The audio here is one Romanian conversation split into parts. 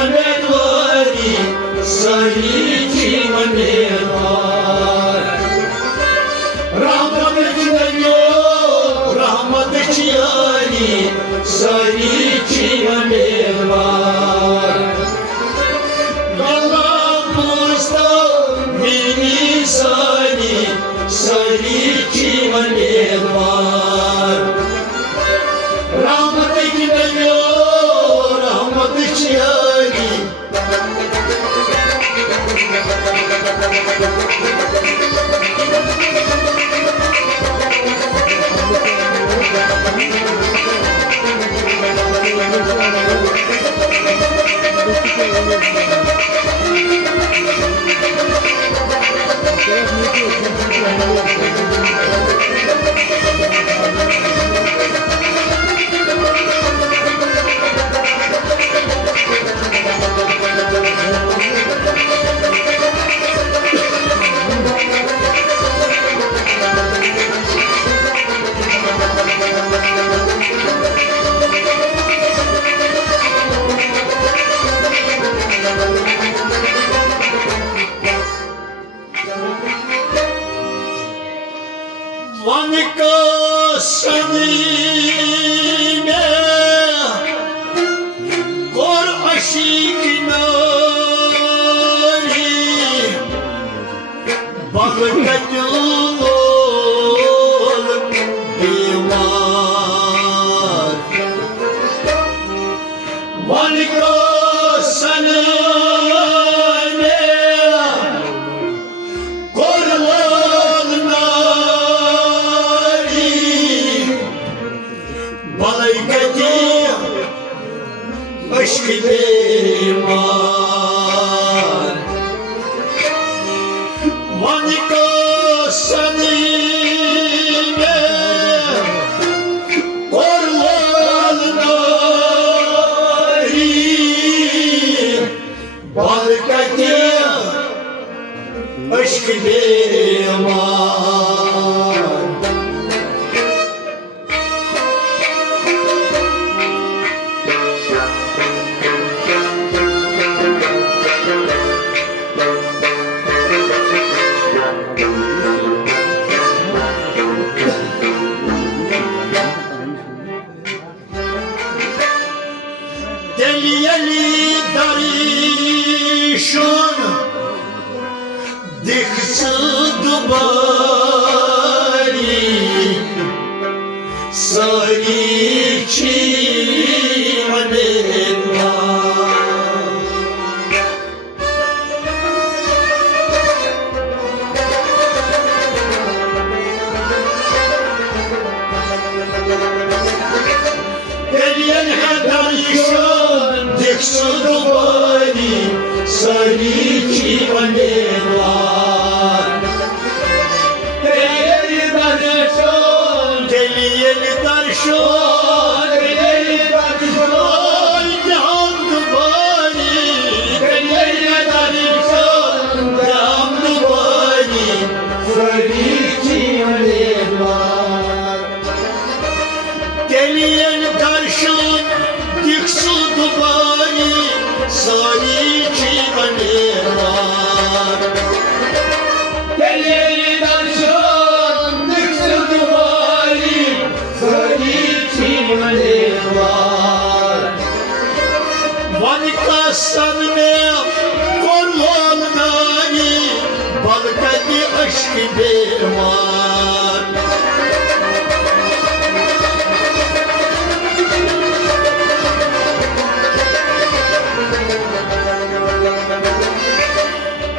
उमेदवारी सारीची उमेदवार रहमतची नबियो रहमतची आली सारीची उमेदवार गल्ला पुस्तो मिनी सारीची उमेदवार रहमतची नबियो रहमतची आली Vanika sanime kor aşiknari Bagdatul dimar Vanika sanime kor aşk dimar Vanika sanime korlan nari Balkati aşk dimar Deliyeli darişun diksı dubari Sariçi umeedvar Deliyeli darişun diksı dubari Sariçi umeedvar Deliyeli darişun Deliyeli darişun Deliyeli darişun Cihan dubari Deliyeli darişun Cihan dubari Sariçi umeedvar Deliyeli darişun diksı dubari Sariçi umeedvar Deliyeli darişun diksı dubari Sariçi umeedvar Vanika sanime korlan nari Balkati aşk dimar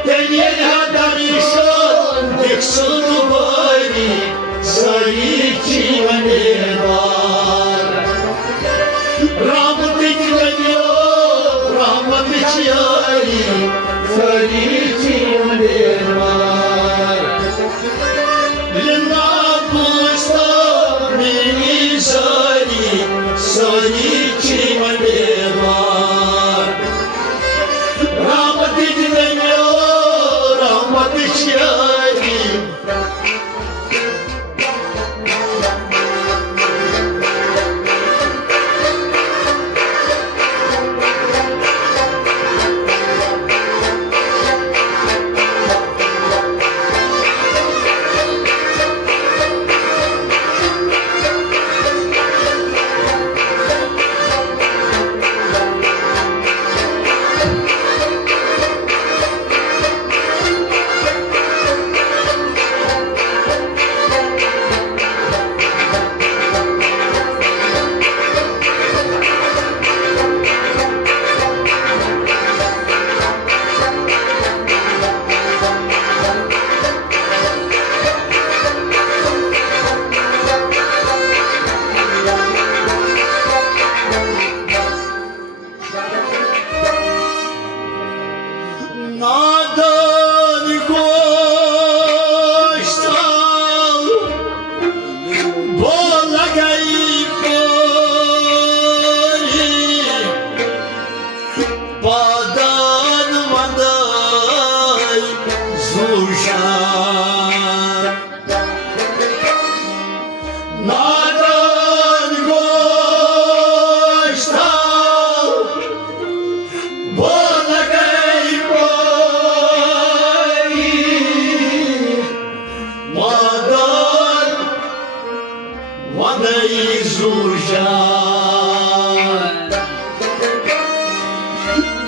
Deliyeli darişun diksı dubari Sariçi umeedvar Rahmetli nediyo rahmetli ali Sariçi umeedvar Lillah pusta mini Sariçi umeedvar Rahmetli nediyo rahmetli ali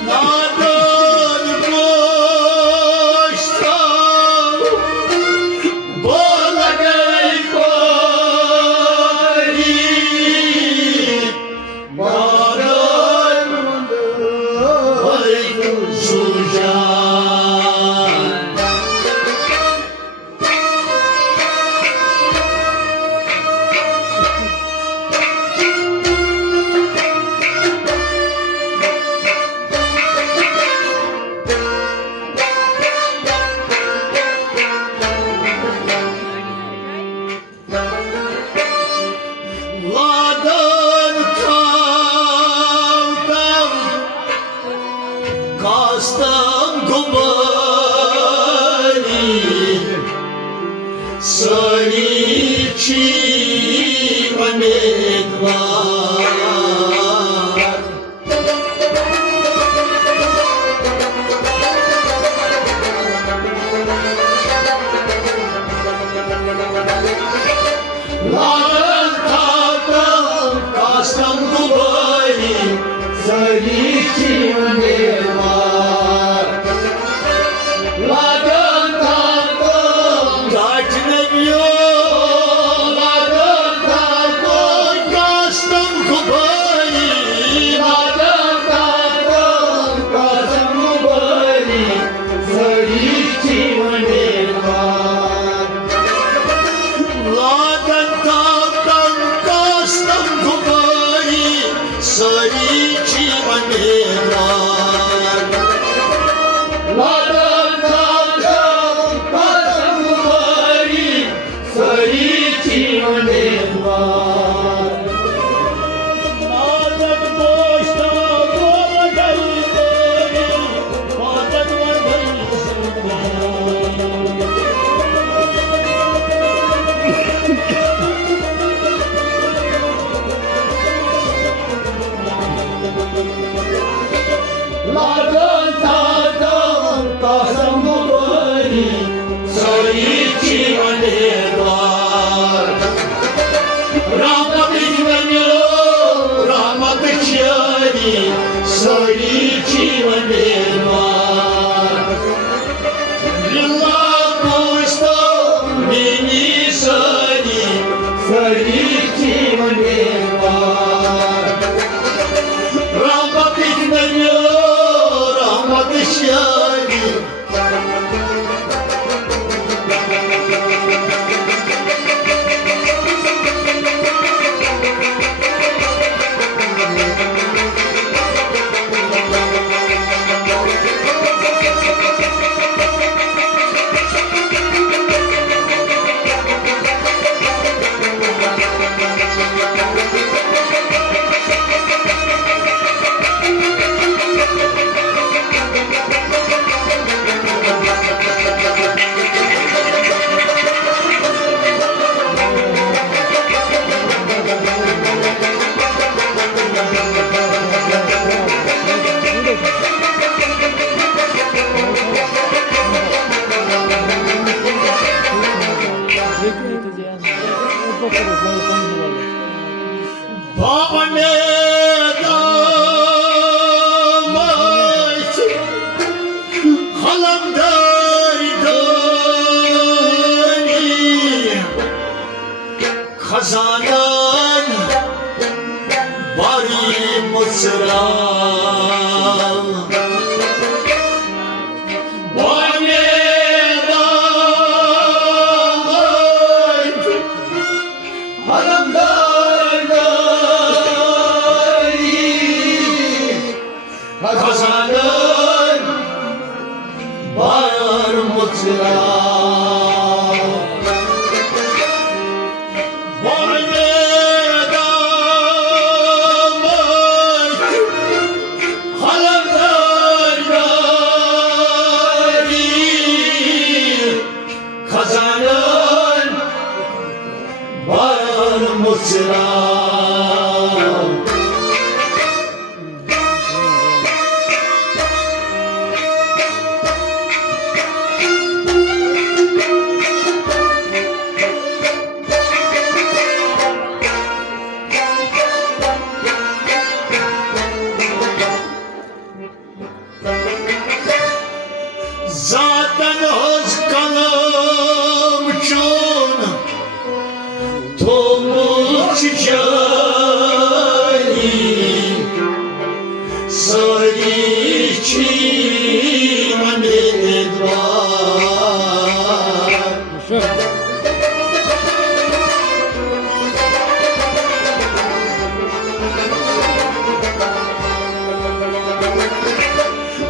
Nadan koşta bola gel kori Maran ay sujan Ladan tavdan kastan gubani Sarici manedvar Ladan tavdan kastan gubani Sarici manedvar Ladan tavdan kaçınamıyor Ladan tavdan kastan gubani Ladan tavdan kastan gubani Sarici manedvar Ladan tavdan kastan gubani Sarici manedvar Ladan tavdan kastan gubani Sarici manedvar Nadan koşta bola gel kori Madan var Ladan tavdan kastan gubani Sarici manedvar Rahmat içmeniyor rahmat içyani Sarici manedvar Lillah koşta beni sani Sarici manedvar Rahmat içmeniyor rahmat içyani Babane damat halamdar dani Kazanan bari mısra Babane damat halamdar dani Kazanan var mısra Kazanan var mısra Zaten öz kalımcın Tomuk çiçeği Sarı çimenin var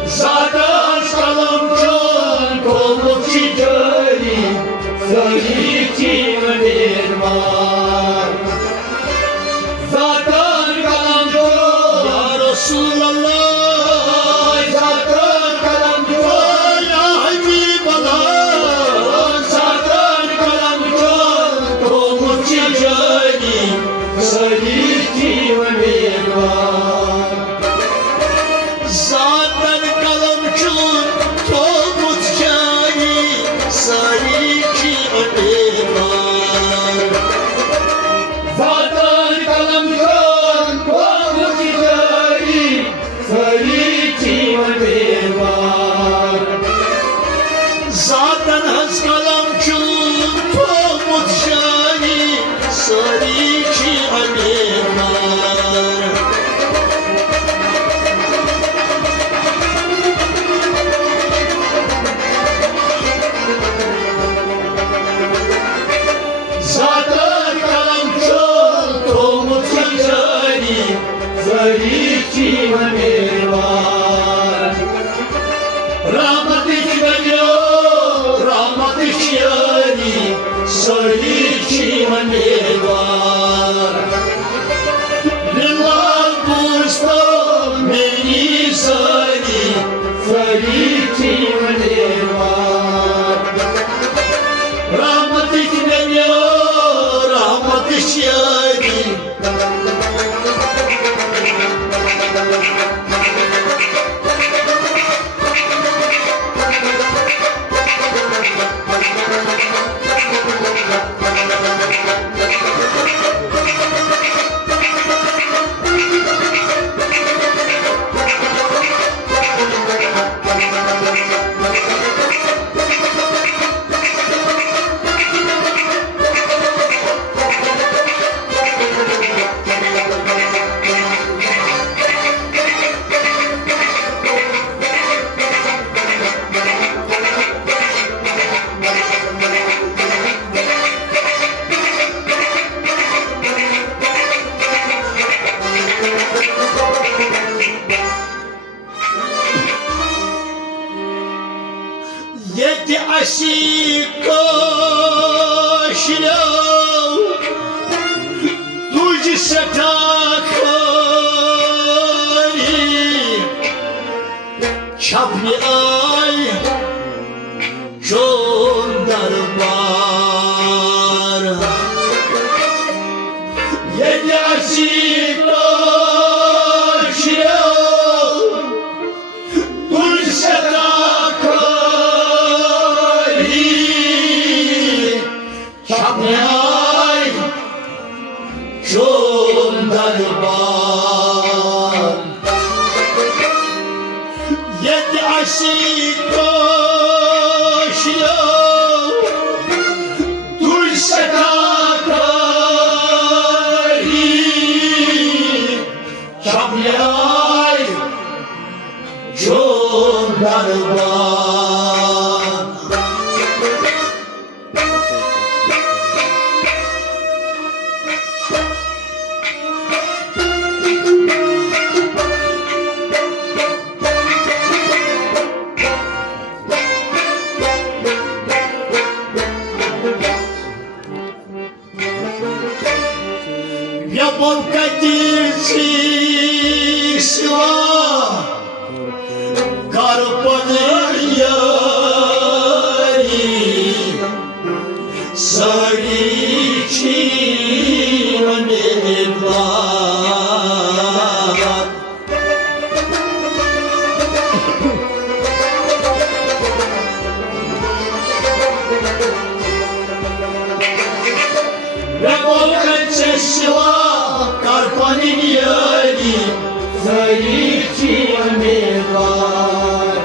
Zaten kalımcın Tomuk çiçeği Sarı çimenin var Zaten kalımcın Ya Resulallah Zaten kalımcın Ya Habiballah Zaten kalımcın Tomuk çiçeği Sarı çimenin var Zaten kalımcın Tomuk çiçeği Sarı çimenin var Zaten kalımcın Tomuk çiçeği Sarı çimenin var Zaten az kalımcın Tomuk çiçeği Sarı çimenin var Zaten kalımcın Tomuk çiçeği Sarı çimenin var Rahmet içmeliyor Rahmet içyeni Sarı çimenin var Lillah bustan beni sarı Sarı çimenin var Rahmet içmeliyor Rahmet içyeni Yedi aşık koşuyor Tuci setakari Çapli ay Jondarbar Yedi aşık koşuyor Tuci setakari Çapli ay Jondarbar Yedi aşık koşuyor Dur setakari Şamlay Jondarbar Yapon kadirci silah Karpanın yari Sarı çimenin var Yapon kadirci silah Karpanın yari सरीची उमेदवार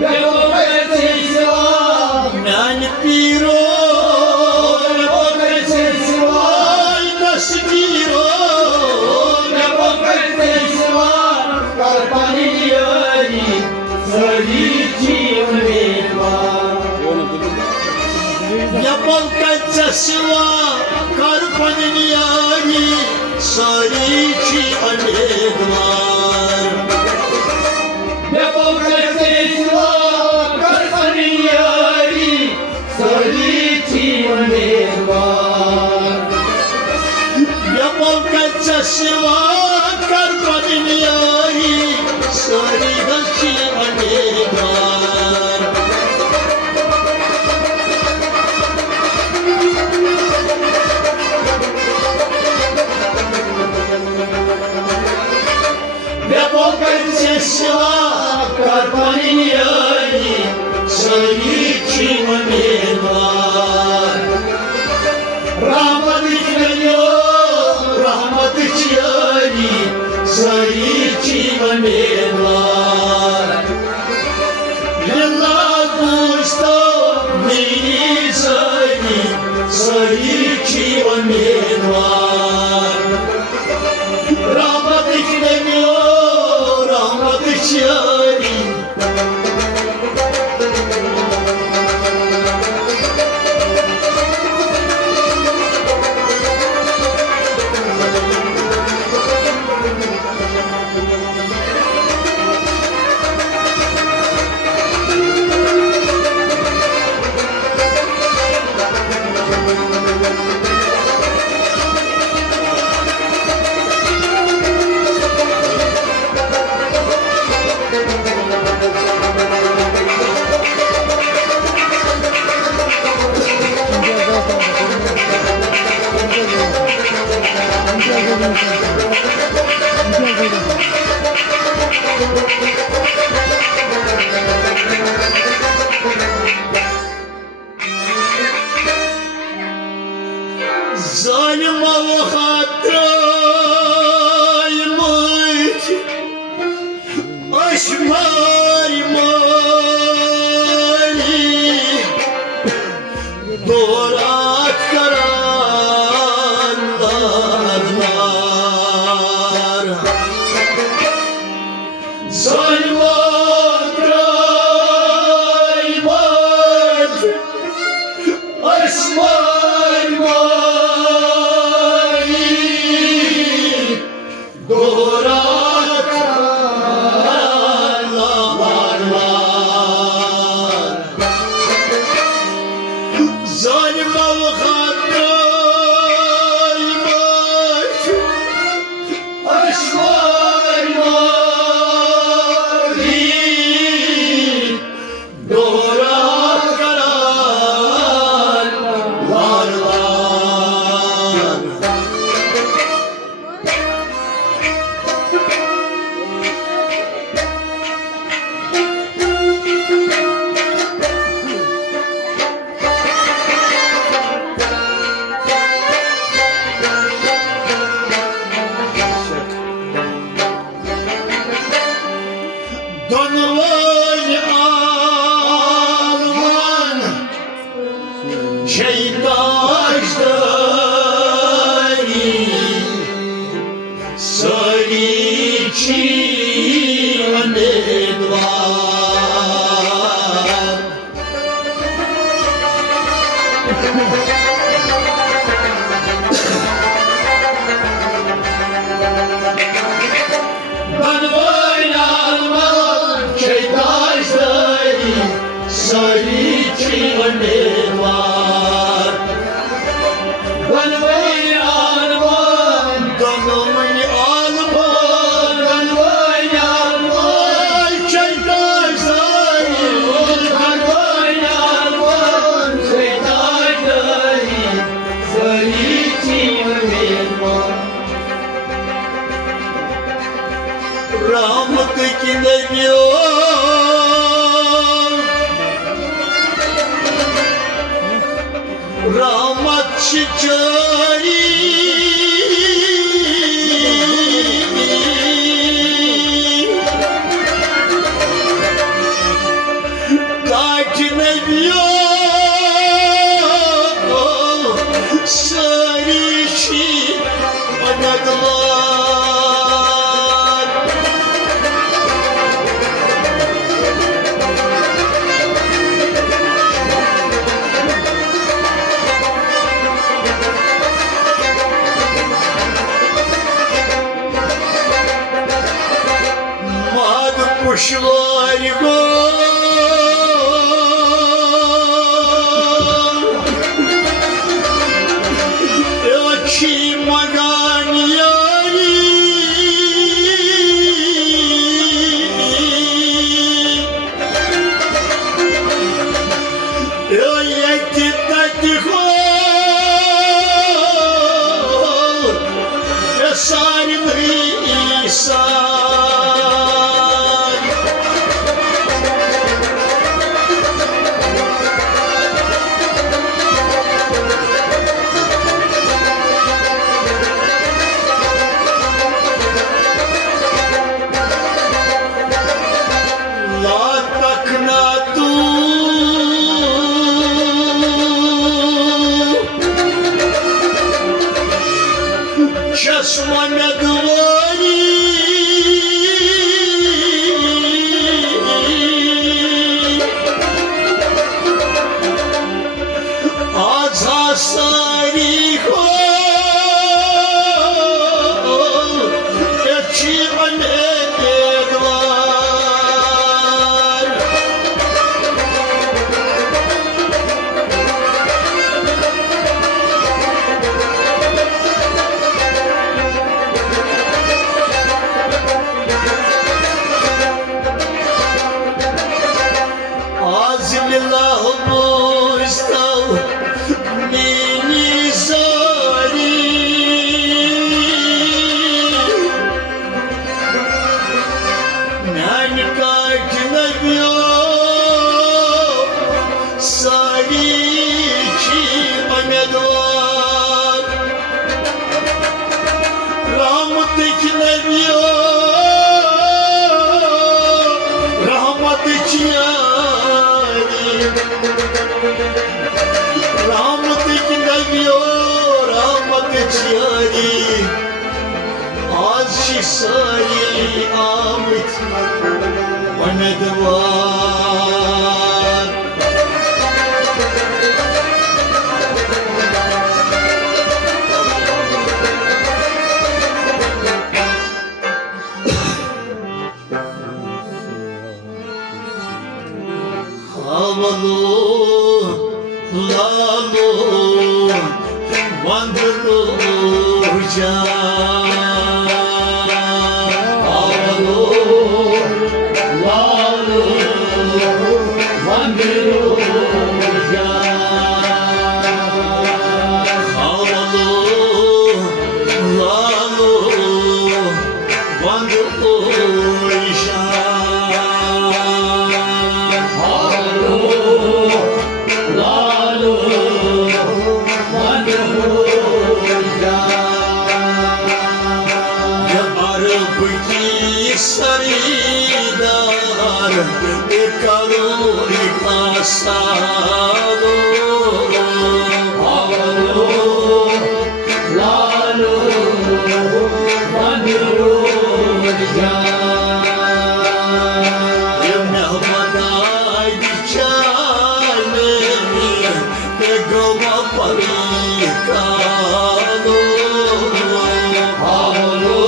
व्यवहाराचे सेवा ज्ञान पिरो व्यवहाराचे सेवा दशगिरो व्यवहाराचे सेवा कर्पानियारी सरीची उमेदवार या पंकाच्या सेवा कर्पानियारी सरीची उमेदवार या पंकाच्या सेवा कर्पानियारी सरीची उमेदवार या पंकाच्या सेवा कर्पानियारी सरीची उमेदवार व्यापकांचे सेवा कर्पानियारी सरीची उमेदवार रहमतची यारी सरीची उमेदवार लिल्लाह पुस्तो मेरी सरीची उमेदवार रहमतची यारी Zalim hatraymış aşmarmani Dorat karanlarlar Zalim hatraymış aşmarmani Donvay alman şeytaşları Sariçi umeedvar Donvay alman şeytaşları Sariçi umeedvar Donvay alman Donvay alman Donvay alman şeytaşları Donvay alman şeytaşları Sariçi umeedvar Rahmet ekleyor Rahmet çiçeği Sargo Yochi Maganyari Yoyeti Tatiho Yasarimri Isa Часма медвани Азасарихо Ечиван эдвар Азмилlahu мустал мини зари Нанькать навёл Саричи помедор Раматык навёл Раматычья Rahmet naviyor, rahmet çari Az şisari amit Bana devar Havalı Lalu vandıracağım Havalı Lalu vandıracağım Havalı Lalu vandıracağım Havalı Sarıdar kalır pasado Havalı lalu vandıracağım Mehmaday diçane Goma parikado Havalı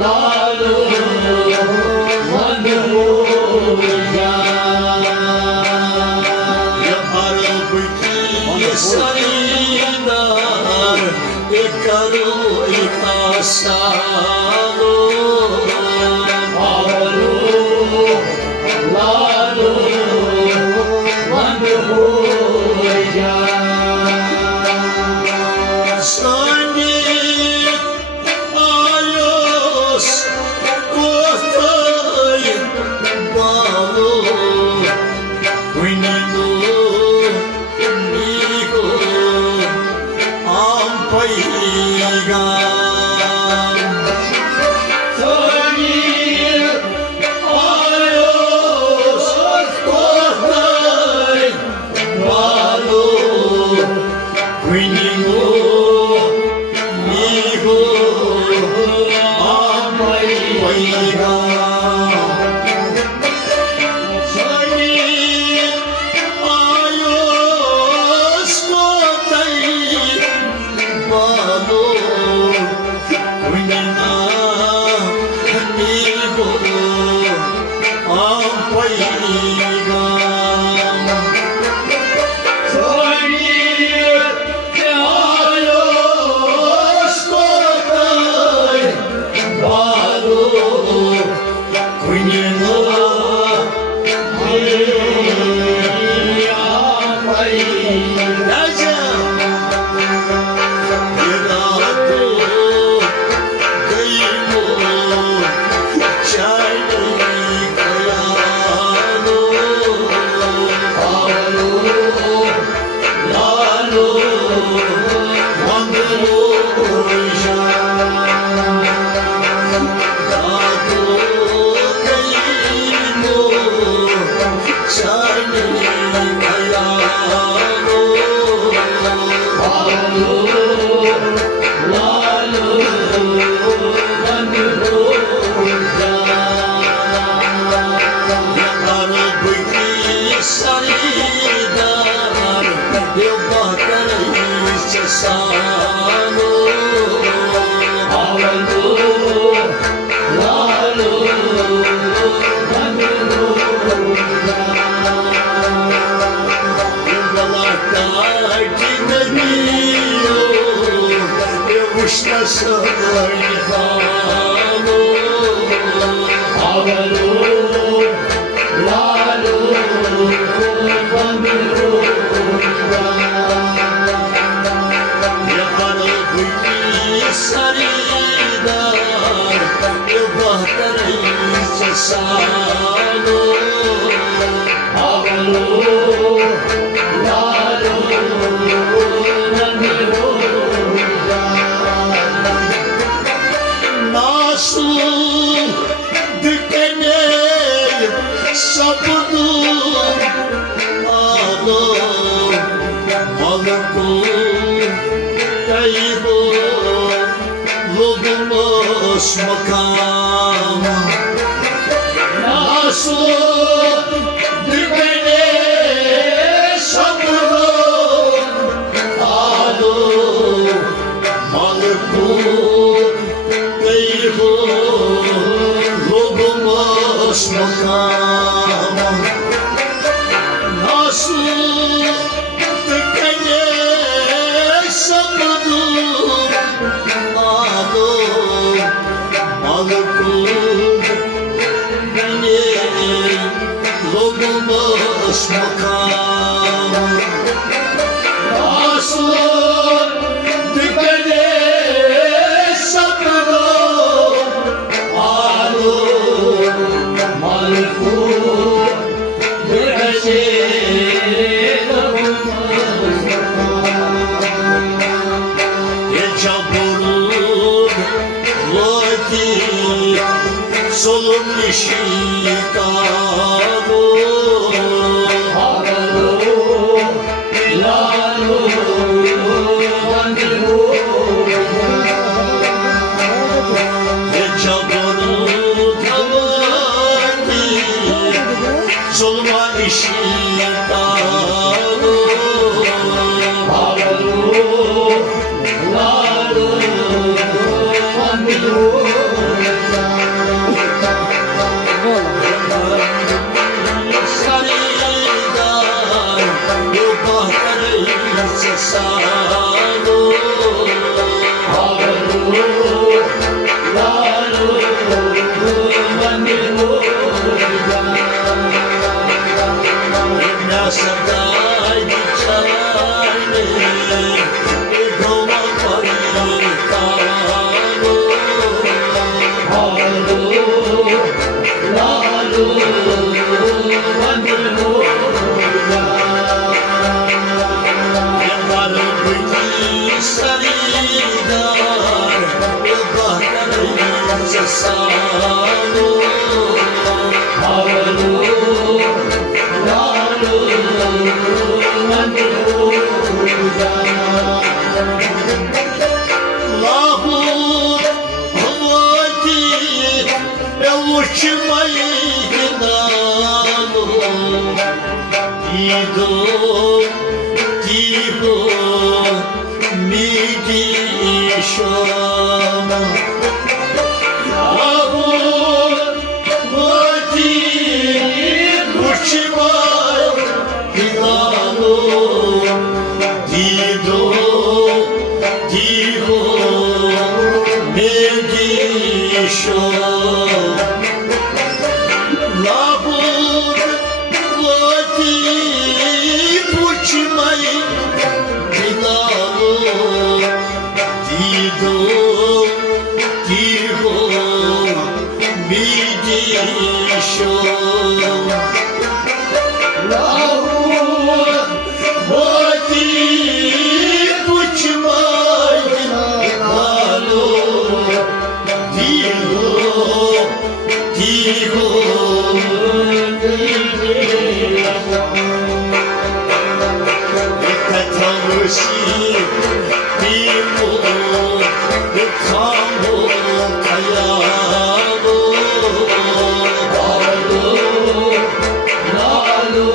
lalu Sarıdar karu ikasalo Havalı lalu vandıracağım Sani ayos kotay balu sano Avalu, lalu, vandu, Balakati nadiyo Yavushna sarihano avalu, lalu, vandu, Yavana bhuli saridar Yavahtarai sasano avalu, lalu, vandu, Nasu dikene sabdu alo malku kaibo lobos makama Nasu dikene sabdu alo malku kaibo lobos makama Nasu dikene sabdu alo malku kaibo lobos makama Nasu dikene sabdu alo malku, dekase, Ecaburu vati solum nishikado avalu, lalu, vandu, Ecaburu tavati soluma nishikado avalu, lalu, vandu, saridar yubahtarai sasano avalu, lalu, vandu, Nasadai dichane Egoma parikano avalu, lalu, vandu, Yamar bhuli saridar Yubahtarai sasano avalu, lalu, vandu, Lahu Havati Elushimai Ginano Ido Tiho Midi Shama Lahu Havati Elushimai Ginano Ido Tiho Midi Shama Labur Vati Puchimai Dinalo Dido Diho Midisho Labur Vati Puchimai Dinalo Dido Diho Katamushi Bimo Kamo Kayamo avalu, lalu,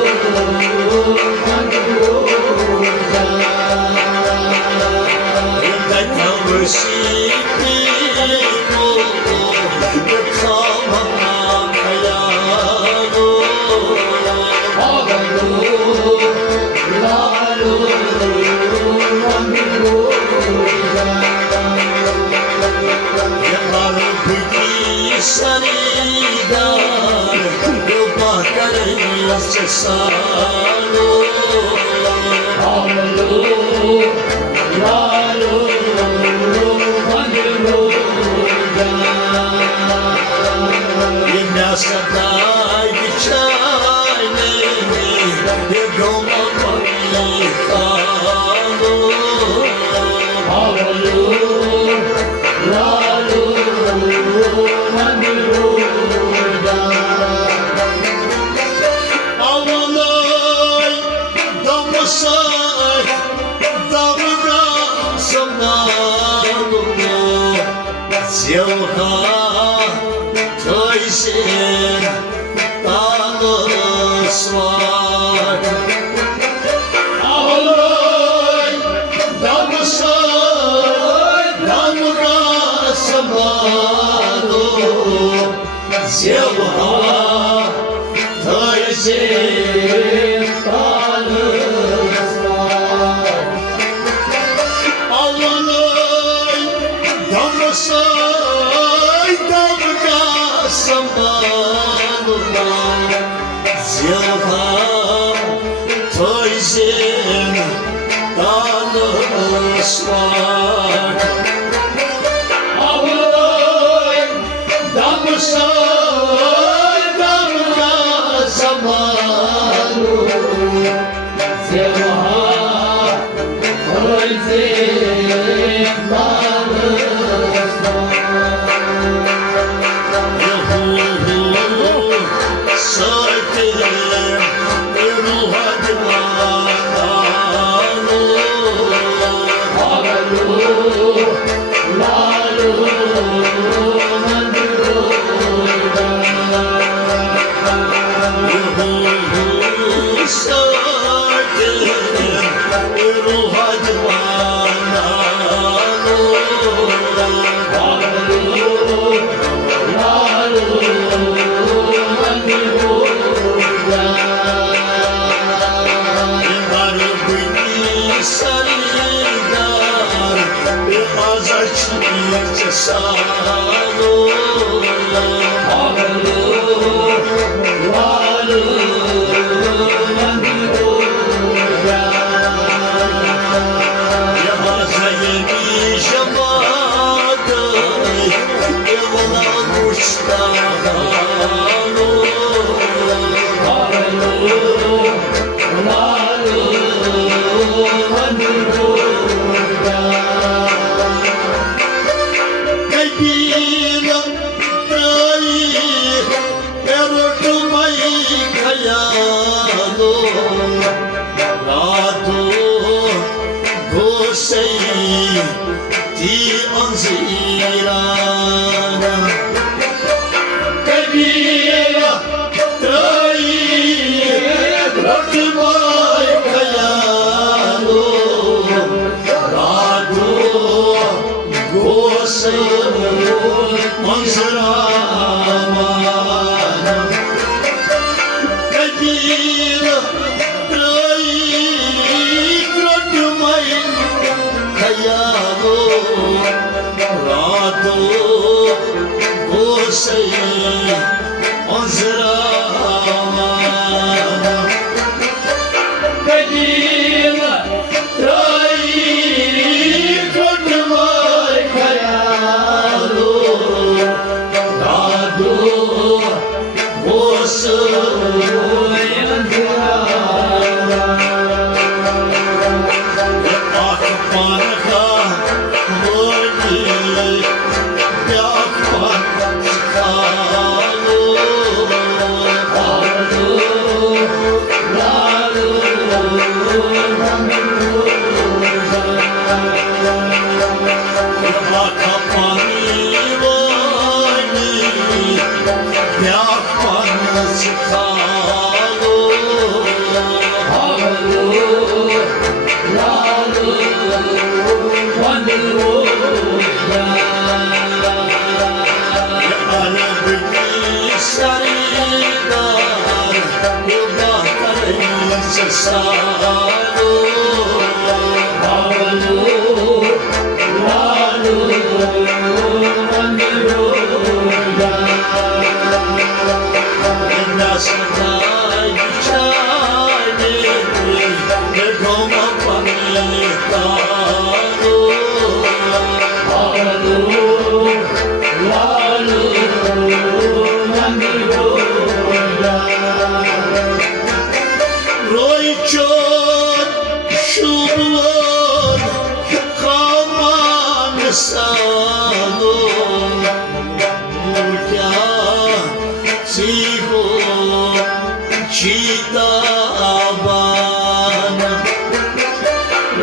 Читабана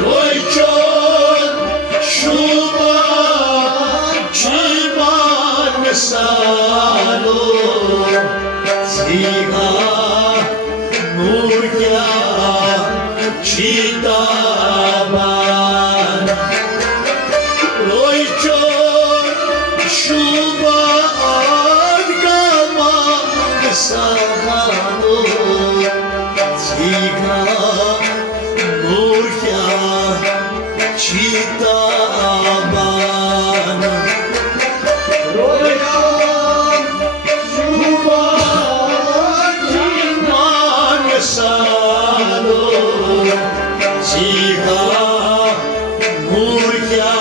Ройчон Шуба Чиман Салу Зига Нурья Читабана Ройчон Шуба Адгама Салу Зига Нурья Читабана Royam Shubha Чиман Салу Зига Нурья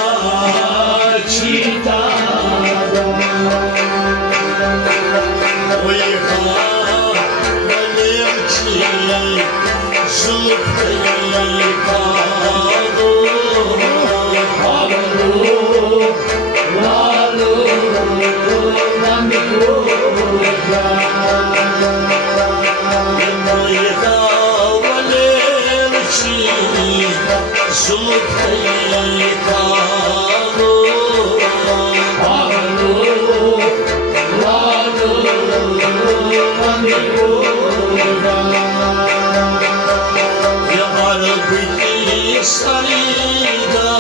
Salidar,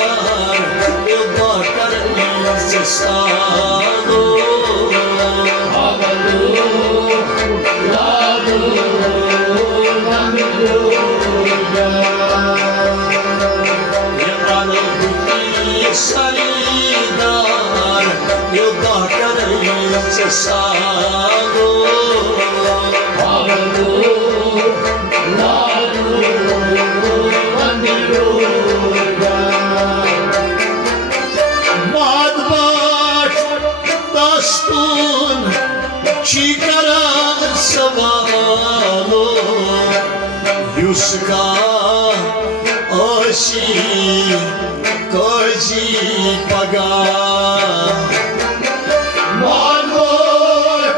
eu bakar salo. Salidar, eu bakar salo. Madbat dastun chikaran savalo yuska oshi koji paga Madbat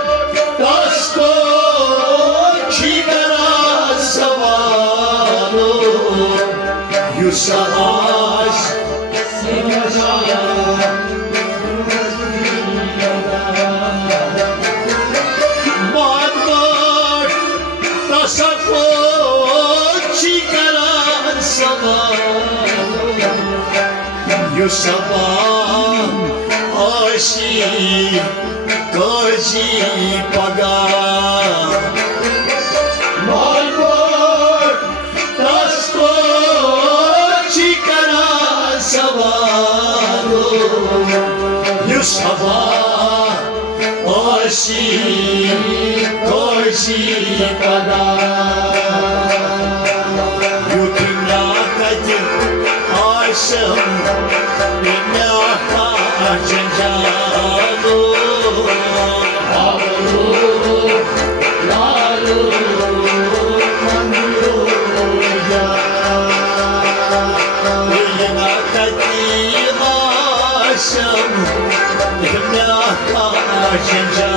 dastun chikaran savalo yuska Madbat tasako chikaran sabah Yusaba ashi koji paga Madbat tasako chikaran sabah Yusaba ashi koji paga Yutina kadir aşım Bina kaçın canı Yina kadir aşım Bina kaçın canı